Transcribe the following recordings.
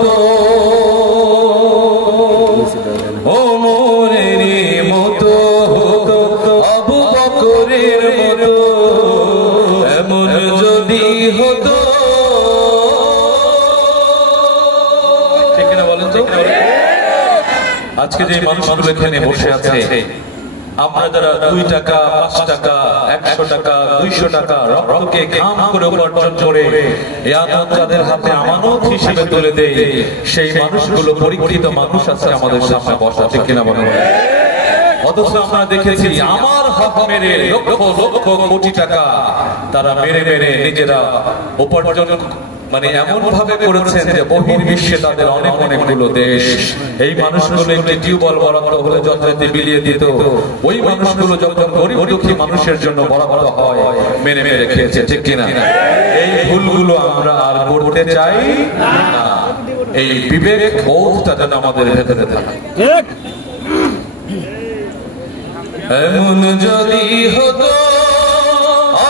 হতো ওমরেরই মতো হতো আবু বকরের মতো এমন যদি হতো ঠিক না বলেন তো আজকে যে মানুষগুলো এখানে বসে আছে আমরা যারা 2 টাকা 5 টাকা 100 টাকা 200 টাকা রক্তকে ঘাম করে উপার্জন করে এই আনন্দ তাদের হাতে আমানত হিসেবে তুলে দেই সেই মানুষগুলো পরীক্ষিত মানুষ আছে আমাদের সামনে বসা ঠিক কিনা বলেন অথচ আমরা দেখেছি আমার হক মেরে লক্ষ লক্ষ কোটি টাকা তারা মেরে মেরে নিজেরা উপার্জন মানে এমন ভাবে করেছেন যে বহির্বিশ্বে তাদের অনেক অনেকগুলো দেশ এই মানুষগুলো একটি টিউবওয়েল বরাদ্দ হলে যন্ত্রতে বিলিয়ে দিত ওই মানুষগুলো যখন গরিব দুঃখী মানুষের জন্য বরাদ্দ হয় মেরে মেরে খেয়েছে ঠিক কিনা এই ভুলগুলো আমরা আর করতে চাই না এই বিবেক বোধটা যেন আমাদের ভেতরে থাকে এমন যদি হতো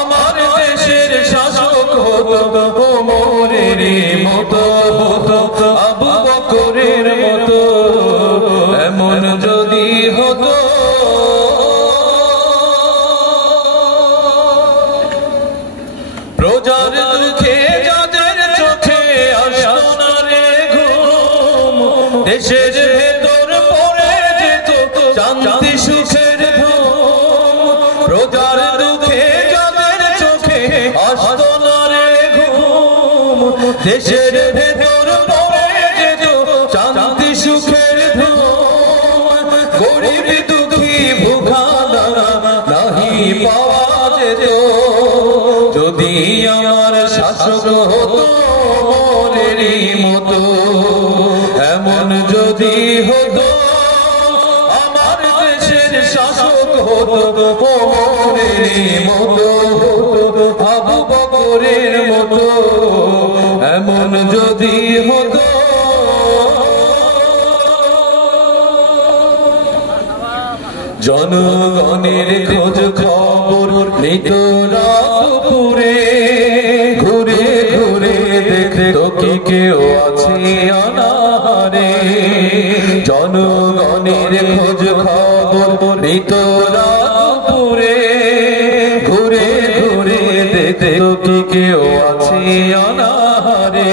আমার দেশের শাসক হতো ওমরেরই মতো হতো আবু বকরের মতো এমন যদি হতো প্রজার দুঃখে যাদের চোখে আসতো না রে ঘুম দেশের ভেতর পড়ে যেত শান্তি সুখের ধুম প্রজার দুঃখে যাদের চোখে আসতো না রে ঘুম দেশের ভেতর পড়ে যেত শান্তি সুখের ধুম গরিব দুঃখী ভুখা নাহি পাওয়া যেত যদি আমার শাসক হতো ওমরেরই মতো এমন যদি হতো আমার দেশের শাসক হতো ওমরেরই মতো হতো আবু বকরের মতো এমন যদি হতো জনগণের খোঁজ খবর নিত রাতপুরে ঘুরে ঘুরে দেখতো কি কেউ আছে অনাহারে জনগণের খোঁজ খবর নিত রাতপুরে ঘুরে ঘুরে দেখতো কি কেউ আছে অনাহারে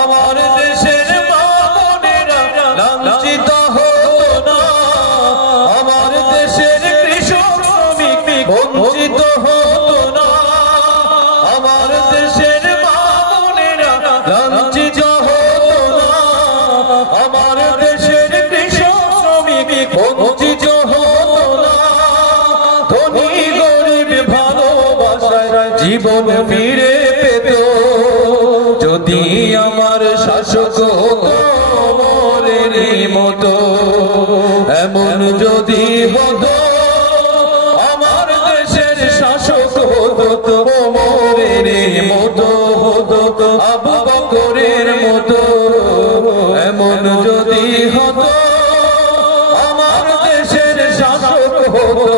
আমার দেশের মা বোনেরা লাঞ্ছিত হতো না আমার দেশের কৃষক শ্রমিক বঞ্চিত হতো না আমার দেশের মা বোনেরা লাঞ্ছিত হতো না আমার দেশের কৃষক শ্রমিক বঞ্চিত হতো না ধনী গরিব ভালোবাসায় জীবন ফিরে পেত যদি আমার শাসক হতো ওমরেরই মতো এমন যদি হতো আমার দেশের শাসক হতো ওমরেরই মতো হতো আবু বকরের মতো এমন যদি হতো আমার দেশের শাসক হতো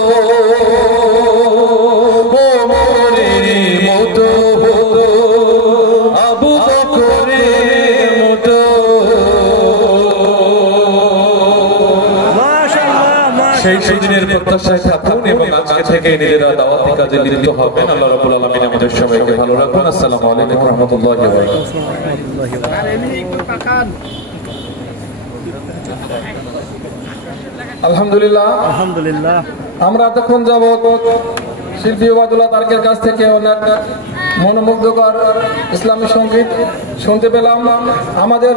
ওমরেরই মতো হতো আবু বকরের মতো সেই সুদিনের প্রত্যাশায় থাকুন এবং আজকে থেকে নিজেরা দাওয়াতি কাজে লিপ্ত হবেন আল্লাহ রাব্বুল আলামিন আমাদের সবাইকে ভালো রাখুন আসসালামু আলাইকুম ওয়া রাহমাতুল্লাহি ওয়া বারাকাতুহু আলহামদুলিল্লাহ আলহামদুলিল্লাহ আমরা এতক্ষণ যাবত শিল্পী ওবায়দুল্লাহ তারকের কাছ থেকে অনেক মনোমুগ্ধকর ইসলামী সঙ্গীত শুনতে পেলাম আমাদের